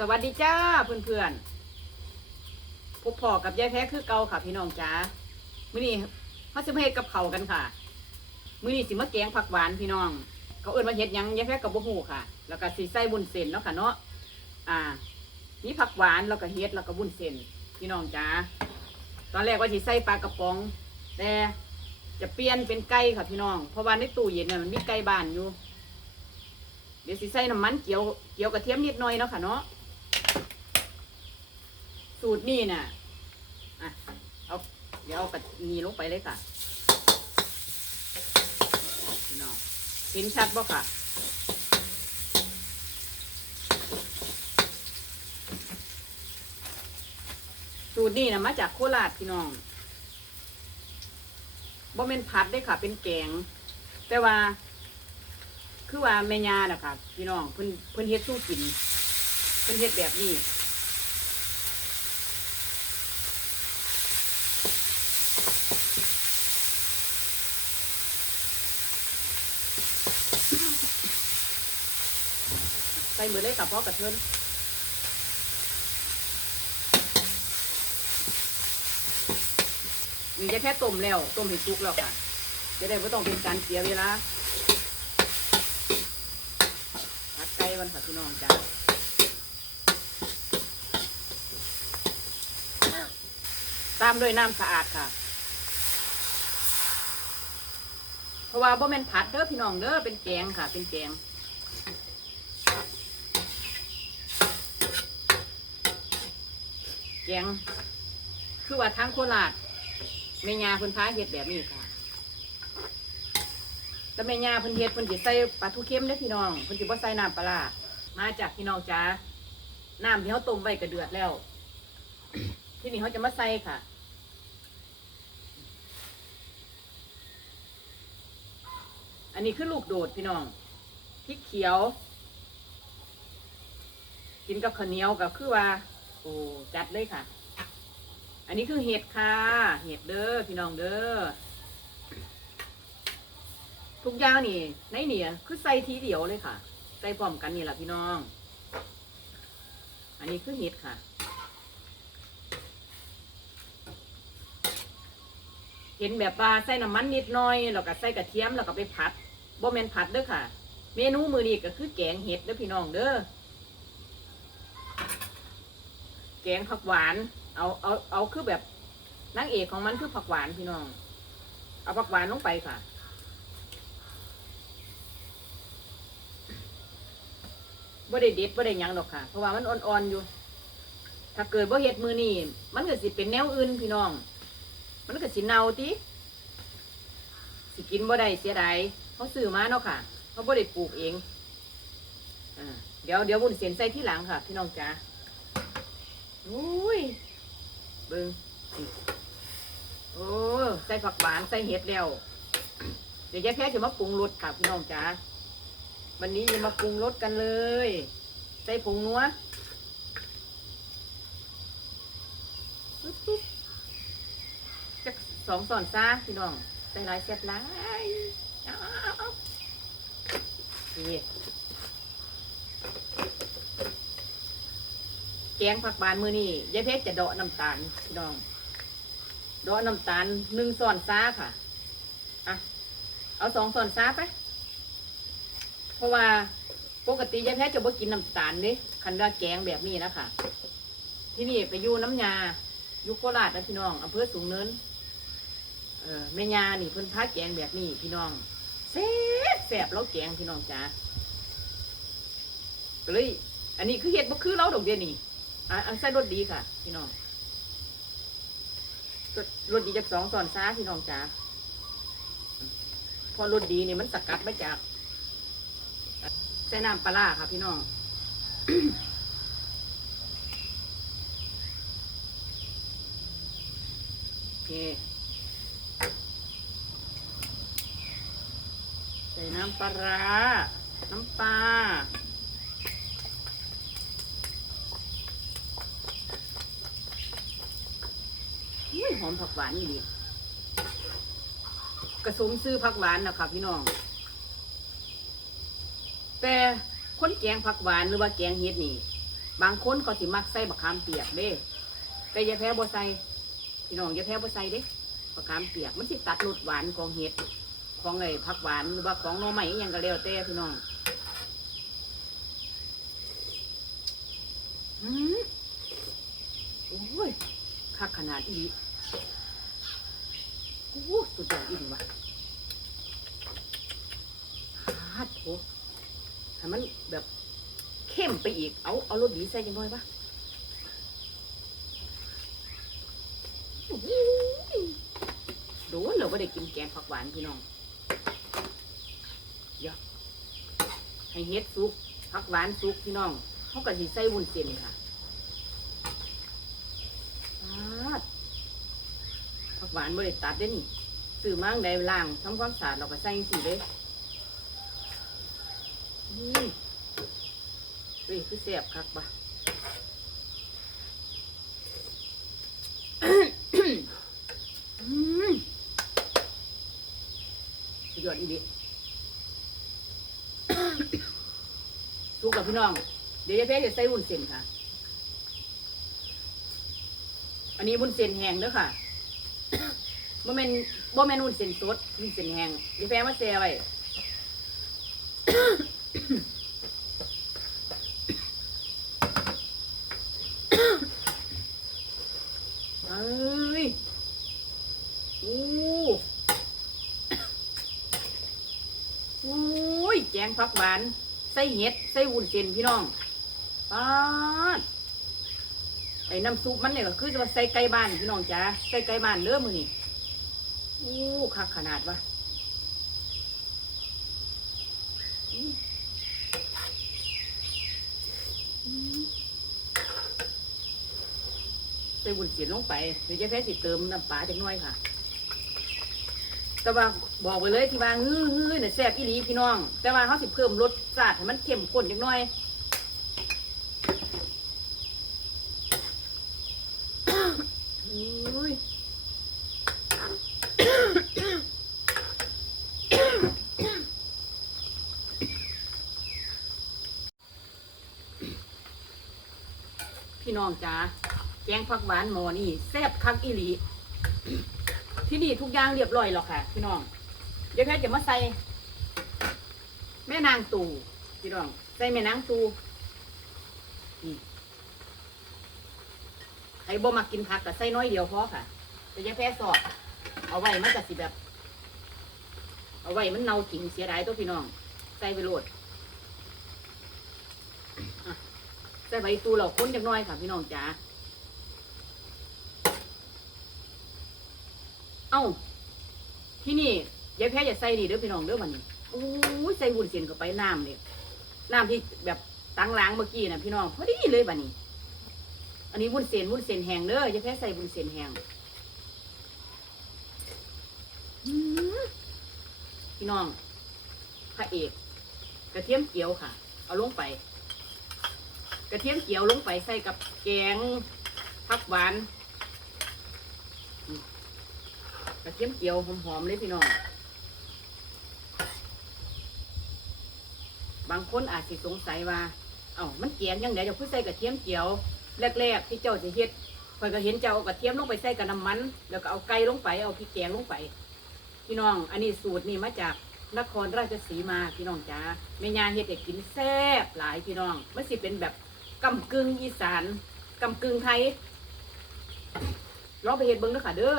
สวัสดีจ้าเพื่อนๆพบพอกับยายแพ้คือเก่าค่ะ พี่น้องจ้ามื้อนี้เขาสิมาเฮ็ดกับเขากันค่ะ มื้อนี้สิมาแกงผักหวานพี่น้อง เขาเอิ้นว่าเฮ็ดหยังยายแพ้กับบ่ฮู้ค่ะ แล้วก็สิใส่บุญเส้นเนาะค่ะเนาะ อ่ามีผักหวานแล้วก็เฮ็ดแล้วก็บุญเส้นพี่น้องจ้าตอนแรกว่าสิใส่ปลากระป๋อง แต่จะเปลี่ยนเป็นไก่ค่ะพี่น้อง เพราะว่าในตู้เย็นเนี่ยมันมีไก่บ้านอยู่ เดี๋ยวสิใส่น้ำมันเกี๊ยวเกี๊ยวกระเทียมนิดหน่อยเนาะค่ะเนาะ สูตรนี่น่ะอะเอาเดี๋ยวเอากระนีลงไปเลยค่ะพี่น้องเห็นชัดบ่ค่ะสูตรนี่นะมาจากโคราชพี่น้องบ่เป็นผัดได้ค่ะ เป็นแกง แต่ว่า คือว่าแม่ยาน่ะค่ะพี่น้องเพิ่นเพิ่นเฮ็ดสู้กิน เพิ่นเฮ็ดแบบนี้ ใส่มือเลยค่ะพราะกระเทินมีจะแค่ต้มแล้วต้มให้สุกแล้วค่ะ จะได้ไม่ต้องเป็นการเสียเวลาผัดไก่วันค่ะพี่น้องจ้าตามด้วยน้ำสะอาดค่ะ เพราะว่าบ่แม่นผัดเด้อพี่น้องเด้อเป็นแกงค่ะ เป็นแกง แกง คือว่าทั้งโคราชแม่ยาเพิ่นพาเฮ็ดแบบนี้ค่ะแล้วแม่ยาเพิ่นเฮ็ดเพิ่นสิใส่ปลาทูเค็มเด้อพี่น้องเพิ่นสิบ่ใส่น้ำปลามาจากพี่น้องจ้าน้ำที่เขาต้มไว้ก็เดือดแล้ว ที่นี่เขาจะมาใส่ค่ะอันนี้คือลูกโดดพี่น้องพริกเขียว กินกับข้าวเหนียวกับคือว่า โอ้จัดเลยค่ะ อันนี้คือเห็ดค่ะ เห็ดเด้อพี่น้องเด้อ ทุกอย่างนี่ในเนี่คือใส่ทีเดียวเลยค่ะ ใส่พร้อมกันนี่แหละพี่น้อง อันนี้คือเห็ดค่ะ เห็นแบบว่าใส่น้ำมันนิดหน่อยแล้วก็ใส่กระเทียมแล้วก็ไปผัดบ่แมนผัดเด้อค่ะ เมนูมือนี้ก็คือแกงเห็ดเด้อพี่น้องเด้อ แกงผักหวาน เอาเอาเอาคือแบบนางเอกของมันคือผักหวานพี่น้อง เอาผักหวานลงไปค่ะ บ่ได้เด็ดบ่ได้ยังดอกค่ะ เพราะว่ามันอ่อนๆอยู่ ถ้าเกิดบ่เฮ็ดมือนี่มันก็สิเป็นแนวอื่นพี่น้อง มันก็สิเน่าติสิกินบ่ได้เสียดายเขาซื้อมาเนาะค่ะเขาบ่ได้ปลูกเอง อ่า เดี๋ยวเดี๋ยวบุญเสียนใส่ที่หลังค่ะ พี่น้องจ๋า อุ้ยเบิ้งสิโอ้ใส่ผักหวานใส่เห็ดแล้ว เดี๋ยวยายแพ้จะมาปรุงรสค่ะพี่น้องจ๋าวันนี้จะมาปรุงรสกันเลย ใส่ผงนัวปึ๊บปึ๊บจักสองส่อนซ่าพี่น้อง ใส่หลายแซ่บหลายเอาเอาเอานี่ แกงผักบานมือนี่ยายเพชรจะเดาะน้ำตาลพี่น้องเดาะน้ำตาลหนึ่งส่วนซ้าค่ะอะเอาสองส่วนซ้าไปเพราะว่าปกติยายเพชรจะบ่กินน้ำตาลเด้คันว่าแกงแบบนี้นะคะที่นี่ไปอยู่น้ำยายู่โคราชนะพี่น้องอำเภอสูงเนินเออแม่ยานี่เพิ่นพาแกงแบบนี้พี่น้องแซ่บแซ่บแล้วแกงพี่น้องจ้าเลยอันนี้คือเห็ดบ่คือเราดอกเดียนี่ อะอันใส่รสดีค่ะ พี่น้องรสดีจากสองส่วนซ้าพี่น้องจ๋าพอรสดีนี่มันสกัดมาจากใส่น้ำปลาค่ะ พี่น้องโอเคใส่น้ำปลา น้ำปลา ยหอมผักหวานนี่ดีกระสมซื้อผักหวานนะคะพี่น้อง แต่คนแกงผักหวานหรือว่าแกงเฮ็ดนี่ บางคนก็สิมักใส่บักขามเปียกเด้ แต่อยาแพ้บ่ใส่พี่น้องอยาแพ้บ่ใส่เด้บักขามเปียกมันสิตัดรสหวานของเห็ดของไอ้ผักหวานหรือว่าของหน่อไม้อหยังก็แล้วแต่พี่น้องอืมโอ้ยคักขนาดอี โอ้โหสุดยอดอีหลีว่ะฮาดโถให้มันแบบเข้มไปอีก เอา เอารสดีใส่จังหน่อยปะโอ้โหโดนเราก็ได้กินแกงผักหวานพี่น้องเดี๋ยวให้เฮ็ดสุกผักหวานสุกพี่น้องเขาก็สิใส่วุ้นเส้นค่ะปาดผัก หวานบ่ได้ตัดเด้นี่ซื้อมั่งใดล้างทำความสะอาดเราก็ใส่จังซี่เด้นี่เฮ้ยคือแซ่บคักปะอืมสุดยอดอีดิสู้กับพี่น้อง เดี๋ยวยายเพชรจะใส่วุ้นเส้นค่ะ อันนี้วุ้นเส้นแห้งเด้อค่ะ บ่แม่นบ่แม่นวุ้นเส้นสดวุ้นเส้นแห้งยายแพรมาแซ่ไว้เอ้ยโอ้โอ้ยแจงผักหวาน ใส่เห็ด ใส่วุ้นเส้นพี่น้องป๊าด ไอ้น้ำซุปมันเนี่ยก็คือจะว่าใส่ไก่บ้านพี่น้องจ้าใส่ไก่บ้านเด้อมือนี่โอ้คักขนาดวะใส่วุ้นเสียนลงไปเดี๋ยวจะแพ้สิเติมน้ำปลาจักน่อยค่ะ แต่ว่าบอกไปเลยที่ว่าฮื้อฮื้อเนี่ยแซ่บอีหลีพี่น้อง แต่ว่าเขาสิเพิ่มรสชาติให้มันเข้มข้นจักน่อย อุ้ยพี่น้องจ้าแกงผักหวานหมอนี่แซ่บคักอีหลี ที่นี่ทุกอย่างเรียบร้อยแล้วค่ะ พี่น้อง เดี๋ยวแค่จะมาใส่ แม่นางตูพี่น้อง ใส่แม่นางตูนี่ ครบ่มากินผักก็ใส่น้อยเดียวพอค่ะแต่ยายแพ้สอบ เอาไว้มันก็สิแบบ เอาไว้มันเน่าจริงเสียดายตัวพี่น้อง ใส่ไปโหลดใส่ใบตูเหล่าค้นจักหน้อยค่ะพี่น้องจ๋า เอ้า ที่นี่ยายแพ้อย่าใส่นี่เด้อพี่น้องเด้อมันนี่โอ้ยใส่วุ้นเส้นเข้าไปน้ำเนี่ยน้ำที่แบบตั้งล้างเมื่อกี้นะพี่น้องพอดีเลยบัดนี้ อันนี้วุ้นเส้นวุ้นเส้นแห้งเด้อยาแพ้ใส่วุ้นเส้นแห้งพี่น้องพระเอก กระเทียมเจียวค่ะ เอาลงไป กระเทียมเจียวลงไปใส่กับแกงผักหวานกระเทียมเจียวหอมๆเลยพี่น้อง บางคนอาจสิสงสัยว่า เอ้ามันเกียงยังไงจะพูดใส่กระเทียมเจียว แรกๆที่เจ้าจะเฮ็ดข่อยก็เห็นเจ้าเอากระเทียมลงไปใส่กับน้ำมัน แล้วก็เอาไก่ลงไปเอาพริกแกงลงไป พี่น้อง อันนี้สูตรนี่มาจากนครราชสีมาพี่น้องจ้าแม่ยาเฮ็ดให้กินแซ่บหลายพี่น้องมันสิเป็นแบบกำกึ่งอีสานกำกึ่งไทยลองไปเฮ็ดเบิ่งเด้อค่ะเด้อ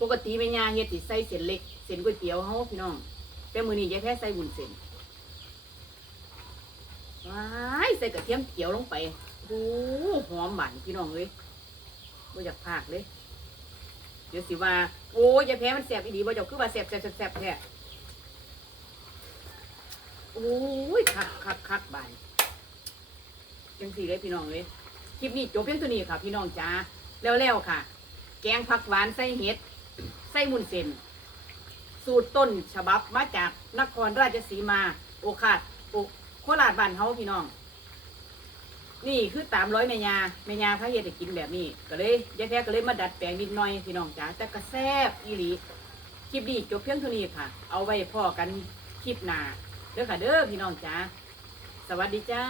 ปกติแม่ยาเฮ็ดสิใส่เส้นเล็กเส้นก๋วยเตี๋ยวเฮาพี่น้อง แต่มื้อนี้ยายแพ้ใส่วุ้นเส้นว้ายใส่กระเทียมเจียวลงไป โอ้หอมหวานพี่น้องเอ้ยบ่อยากพากเลย เดี๋ยวสิว่า โอ้ยายแพ้มันแซ่บอีดีบ่เจ้าคือว่าแซ่บแซ่บแซ่บแซ่บแท้โอ้ยคักคักคักบานจังสี่เลยพี่น้องเลยคลิปนี้จบเพียงเท่านี้ค่ะ พี่น้องจ้าแล้วๆค่ะ แกงผักหวานใส่เห็ดไส้มุนเส้นสูตรต้นฉบับมาจากนครราชสีมา โอคาดโอโคราชบ้านเฮาพี่น้อง นี่คือตามร้อยแม่ยาแม่ยาพระเฮ็ดให้กินแบบนี้ ก็เลยยายแพ้ก็เลยมาดัดแปลงนิดหน่อยพี่น้องจ๋าแต่ก็แซ่บอีหลีคลิปนี้จบเพียงเท่านี้ค่ะ เอาไว้พ่อกันคลิปหน้าเด้อค่ะเด้อพี่น้องจ๋าสวัสดีจ้า